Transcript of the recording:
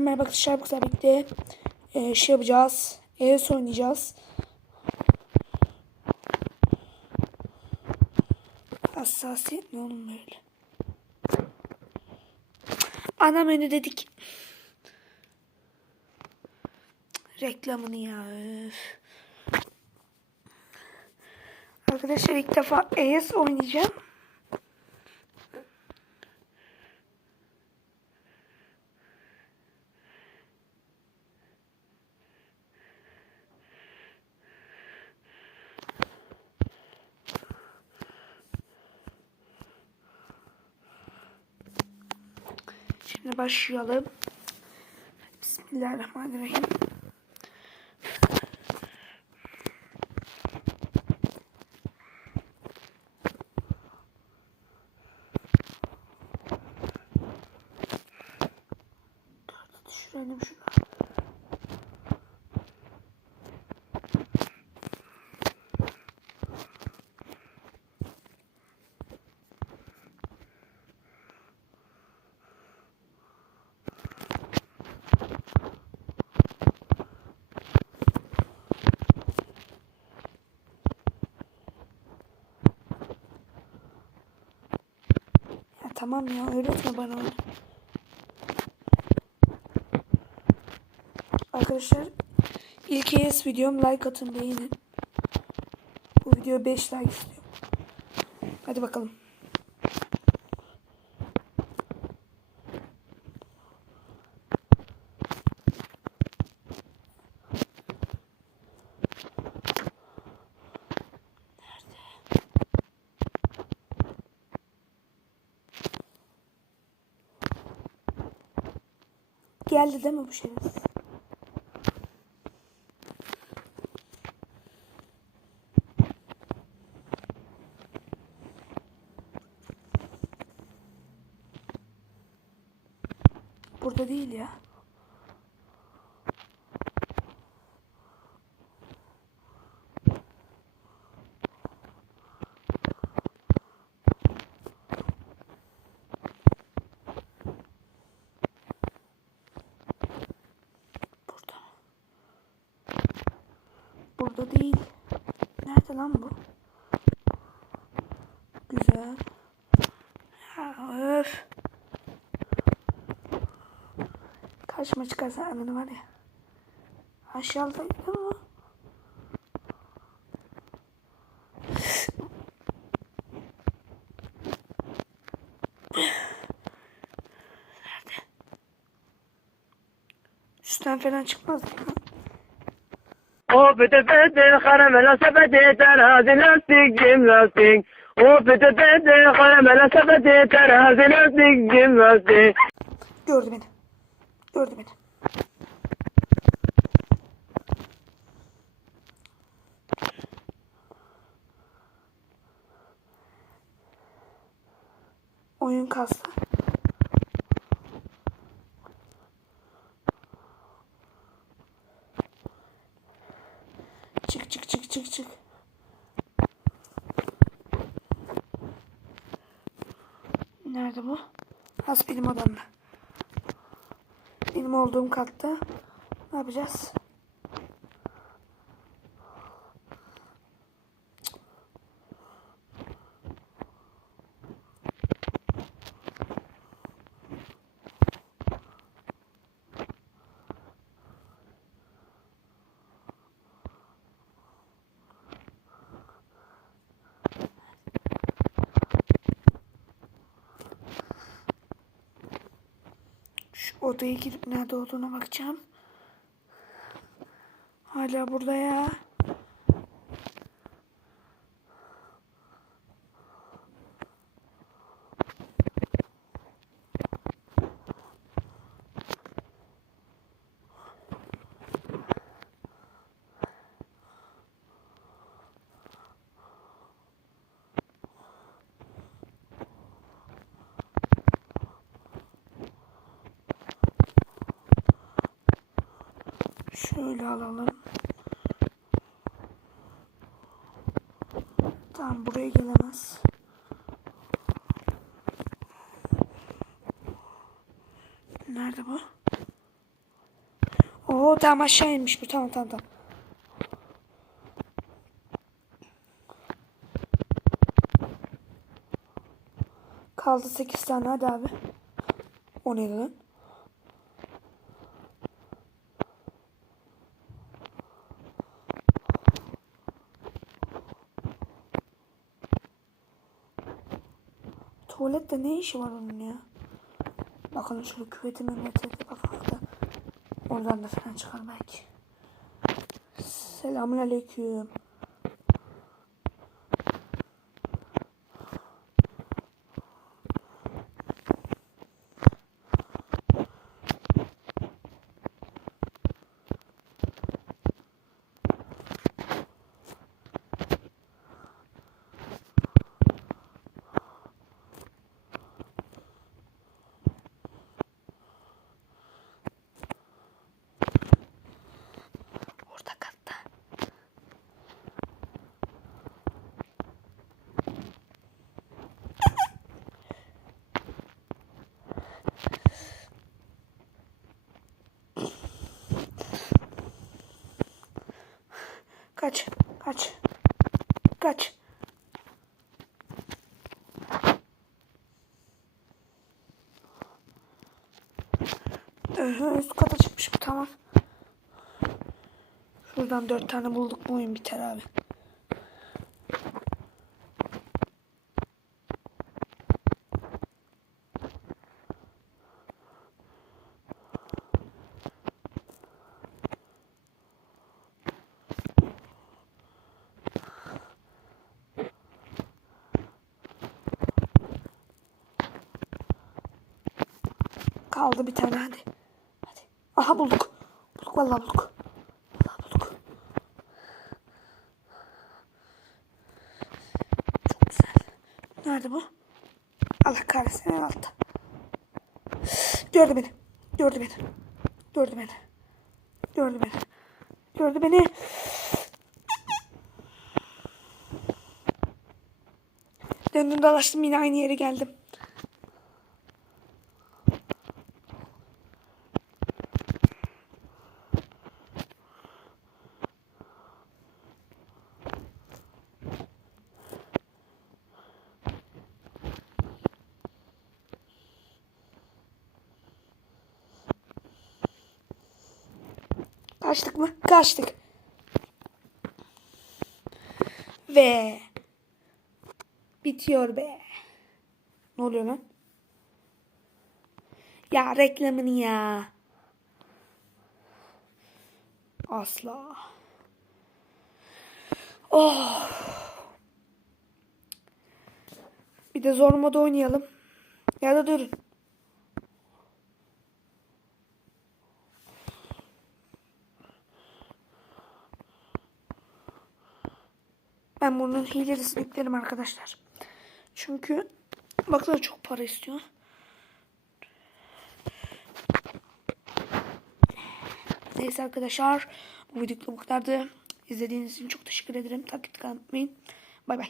Hepinize merhaba arkadaşlar. Bu kadar birlikte e, şey yapacağız. ES oynayacağız. Hassasiyet ne oğlum böyle? Ana menü dedik. Reklamını ya. Öf. Arkadaşlar ilk defa ES oynayacağım. Şimdi başlayalım. Bismillahirrahmanirrahim. Düşürelim şunu. Tamam ya öğretme bana onu. Arkadaşlar ilk ES videom like atın beğenin. Bu video 5 like istiyor. Hadi bakalım. Geldi değil mi bu şerefsiz? Burada değil ya. Burada değil. Nerede lan bu? Güzel. Ya, öf. Karşıma çıkarsa ananı var ya. Aşağıda mi? Nerede? Üstten falan çıkmaz değil? Pıtı pıtı karamela sepeti terazi lastik cim lastik. O pıtı pıtı karamela sepeti terazi lastik cim lastik. Gördü beni. Gördü beni. Oyun kastı. Çık çık çık çık çık. Nerede bu? Has benim odamda. Benim olduğum katta. Ne yapacağız? Odaya girip nerede olduğuna bakacağım. Hala burada ya. Şöyle alalım. Tamam buraya gelemez. Nerede bu? Oo tamam aşağı inmiş bu. Tamam tamam tamam. Kaldı 8 tane hadi abi. O neydi lan? Tuvalette ne işi var onun ya? Bakalım şöyle küvetimin metrede bakalım da oradan da falan çıkar belki. Selamun aleyküm. Orada katta. Kaç, kaç. Aha, üst kata çıkmış bu tamam. Şuradan dört tane bulduk mu oyun biter abi. Kaldı bir tane hadi. Hadi. Aha bulduk. Bulduk vallahi bulduk. Vallahi bulduk. Çok güzel. Nerede bu? Allah kahretsin en altta. Gördü beni. Gördü beni. Gördü beni. Gördü beni. Gördü beni. Döndüm dolaştım yine aynı yere geldim. Kaçtık mı? Kaçtık. Ve bitiyor be. Ne oluyor lan? Ya reklamını ya. Asla. Oh. Bir de zor moda oynayalım. Ya da durun. Ben bunun hilelisini yüklerim arkadaşlar. Çünkü baksana çok para istiyor. Neyse arkadaşlar bu videoluk bu kadardı. İzlediğiniz için çok teşekkür ederim. Takip etmeyi unutmayın. Bay bay.